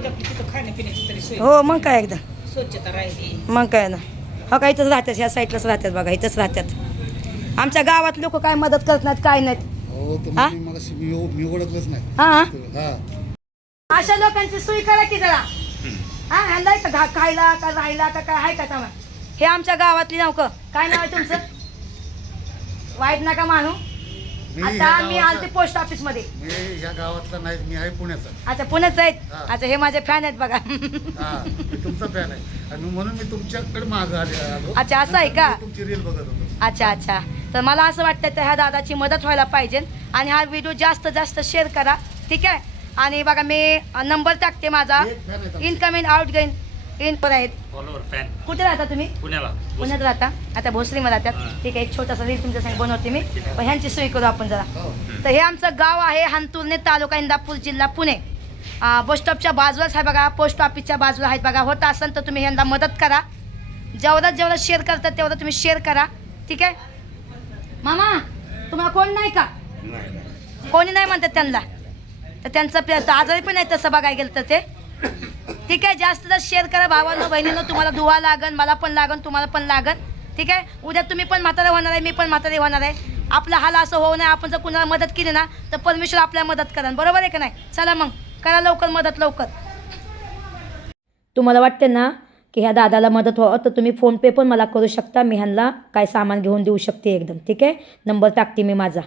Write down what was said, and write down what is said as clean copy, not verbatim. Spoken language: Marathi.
जाऊ दे आपली तिथं खाण्यापिण्याची तरी सोय हो मग काय एकदा स्वच्छता राहिली. मग काय ना हो का इथंच राहतात ह्या साईडलाच राहतात बघा इथंच राहतात आमच्या गावात लोक काय मदत करत नाहीत काय नाहीत हो हा? मी ओळखलंच नाही. हा हा अशा लोकांची सोय करा की जरा हा ह्यांना का खायला का राहायला का काय आहे का सामान हे आमच्या गावातली नाव काय नाव आहे तुमचं वाईट नका मानू मी आता ह्या मी गावातला- आलते पोस्ट ऑफिस मध्ये मी ह्या गावातला नाही, मी आहे पुण्याचा. अच्छा पुण्याच आहेत हा. अच्छा हे माझे फॅन आहेत बघा हा मी तुमचा फॅन आहे आणि म्हणून मी तुमच्याकडे मागं आलो. अच्छा, असं आहे का? मी तुमची रील बघत होतो. अच्छा अच्छा तर मला असं वाटतं तर ह्या दादाची मदत व्हायला पाहिजे आणि हा व्हिडिओ जास्त जास्त शेअर करा ठीक आहे आणि बघा मी नंबर टाकते माझा एक fan आहे आमचा. इनकमिंग आउट गोईंग इन पण आहेत फॉलोवर फॅन कुठे राहता तुम्ही पुण्याला पुण्यात राहता आता भोसरीमध्ये राहतात ठीक आहे एक छोटासा रील तुमच्या सांग बनवते मी पण ह्यांची सोय करू आपण जरा हो. तर हे आमचं गाव आहे हंतुर्णे तालुका इंदापूर जिल्हा पुणे बस स्टॉपच्या बाजूलाच आहे बघा पोस्ट ऑफिसच्या बाजूला आहेत बघा होत असेल तर तुम्ही ह्यांना मदत करा जेवढं शेअर करतात तेवढं तुम्ही शेअर करा ठीक आहे मामा तुम्हाला कोण नाही का कोणी नाही म्हणतात त्यांना तर त्यांचं आजारी पण नाही तसं बघायला गेलं तर ते ठीक आहे जास्त जास्त शेअर करा भावांनो बहिणींनो तुम्हाला दुवा लागन मला पण लागन तुम्हाला पण लागन ठीक आहे उद्या तुम्ही पण म्हातारे होणार आहे मी पण म्हातारे होणार आहे आपला हाल असं होऊ नये आपण जर कुणाला मदत केली ना तर परमेश्वर आपल्याला मदत करा बरोबर आहे का नाही चला मग करा लवकर मदत लवकर तुम्हाला वाटते ना की ह्या दादाला मदत व्हावं तर तुम्ही फोनपे पण मला करू शकता मी ह्यांना काय सामान घेऊन देऊ शकते एकदम ठीक आहे नंबर टाकते मी माझा